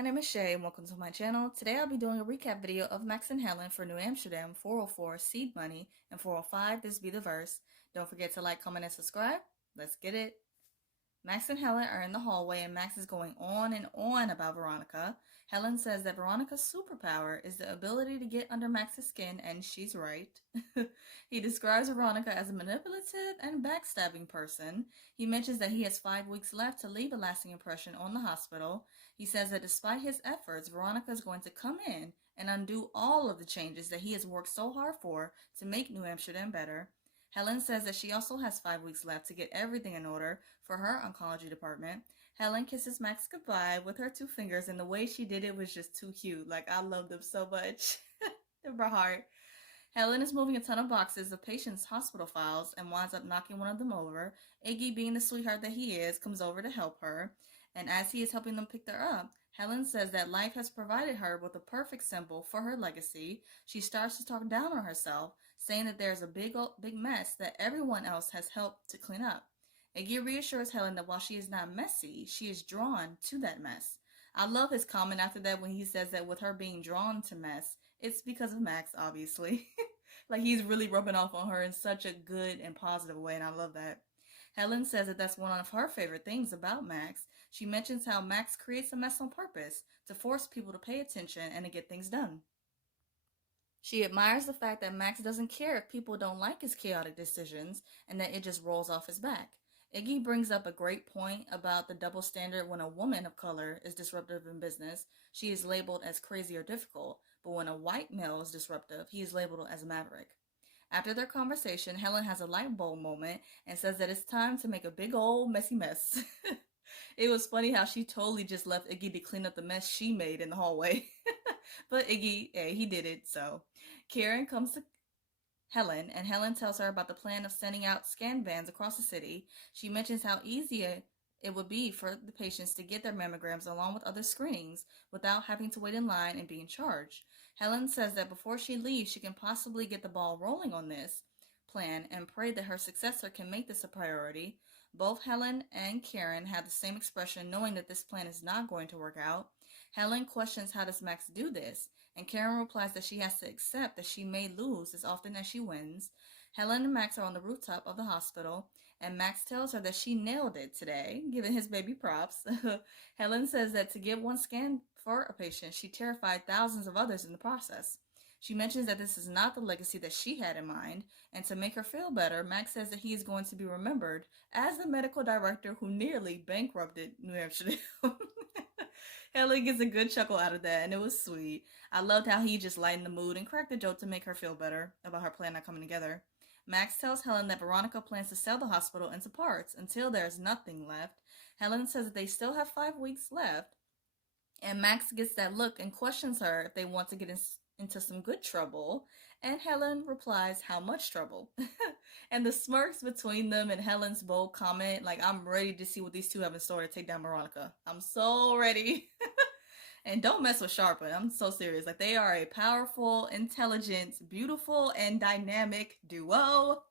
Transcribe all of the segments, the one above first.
my name is Shay and welcome to my channel. Today I'll be doing a recap video of Max and Helen for New Amsterdam, 404 Seed Money, and 405 This Be the Verse. Don't forget to like, comment, and subscribe. Let's get it. Max and Helen are in the hallway and Max is going on and on about Veronica. Helen says that Veronica's superpower is the ability to get under Max's skin, and she's right. He describes Veronica as a manipulative and backstabbing person. He mentions that he has 5 weeks left to leave a lasting impression on the hospital. He says that despite his efforts, Veronica is going to come in and undo all of the changes that he has worked so hard for to make New Amsterdam better. Helen says that she also has 5 weeks left to get everything in order for her oncology department. Helen kisses Max goodbye with her 2 fingers, and the way she did it was just too cute. Like, I love them so much. They're my heart. Helen is moving a ton of boxes of patients' hospital files and winds up knocking one of them over. Iggy, being the sweetheart that he is, comes over to help her. And as he is helping them pick her up, Helen says that life has provided her with a perfect symbol for her legacy. She starts to talk down on herself, saying that there's a big mess that everyone else has helped to clean up. Iggy reassures Helen that while she is not messy, she is drawn to that mess. I love his comment after that when he says that with her being drawn to mess, it's because of Max, obviously. Like, he's really rubbing off on her in such a good and positive way, and I love that. Helen says that that's one of her favorite things about Max. She mentions how Max creates a mess on purpose to force people to pay attention and to get things done. She admires the fact that Max doesn't care if people don't like his chaotic decisions and that it just rolls off his back. Iggy brings up a great point about the double standard when a woman of color is disruptive in business. She is labeled as crazy or difficult, but when a white male is disruptive, he is labeled as a maverick. After their conversation, Helen has a light bulb moment and says that it's time to make a big old messy mess. It was funny how she totally just left Iggy to clean up the mess she made in the hallway. But Iggy, hey, he did it, so. Karen comes to Helen, and Helen tells her about the plan of sending out scan vans across the city. She mentions how easy it would be for the patients to get their mammograms along with other screenings without having to wait in line and being charged. Helen says that before she leaves, she can possibly get the ball rolling on this plan and pray that her successor can make this a priority. Both Helen and Karen have the same expression, knowing that this plan is not going to work out. Helen questions how does Max do this, and Karen replies that she has to accept that she may lose as often as she wins. Helen and Max are on the rooftop of the hospital, and Max tells her that she nailed it today, giving his baby props. Helen says that to get one scan for a patient, she terrified thousands of others in the process. She mentions that this is not the legacy that she had in mind, and to make her feel better, Max says that he is going to be remembered as the medical director who nearly bankrupted New Amsterdam. Helen gets a good chuckle out of that, and it was sweet. I loved how he just lightened the mood and cracked a joke to make her feel better about her plan not coming together. Max tells Helen that Veronica plans to sell the hospital into parts until there is nothing left. Helen says that they still have 5 weeks left, and Max gets that look and questions her if they want to get into some good trouble, and Helen replies, how much trouble? And the smirks between them and Helen's bold comment, like, I'm ready to see what these two have in store to take down Veronica. I'm so ready. And don't mess with Sharpa. I'm so serious. Like, they are a powerful, intelligent, beautiful, and dynamic duo.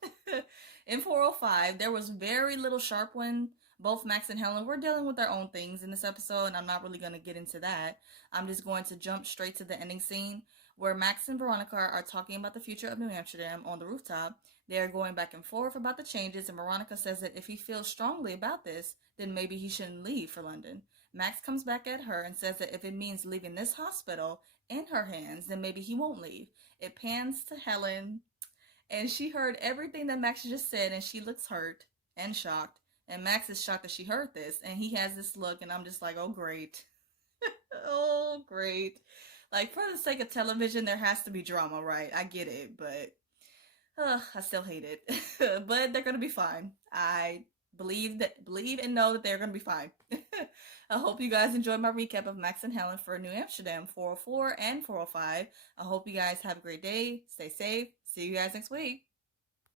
In 405, there was very little sharp when both Max and Helen were dealing with their own things in this episode, and I'm not really going to get into that. I'm just going to jump straight to the ending scene where Max and Veronica are talking about the future of New Amsterdam on the rooftop. They are going back and forth about the changes, and Veronica says that if he feels strongly about this, then maybe he shouldn't leave for London. Max comes back at her and says that if it means leaving this hospital in her hands, then maybe he won't leave. It pans to Helen, and she heard everything that Max just said, and she looks hurt and shocked. And Max is shocked that she heard this, and he has this look, and I'm just like, oh, great. Oh, great. Like, for the sake of television, there has to be drama, right? I get it, but I still hate it. But they're going to be fine. I believe and know that they're going to be fine. I hope you guys enjoyed my recap of Max and Helen for New Amsterdam 404 and 405. I hope you guys have a great day. Stay safe. See you guys next week.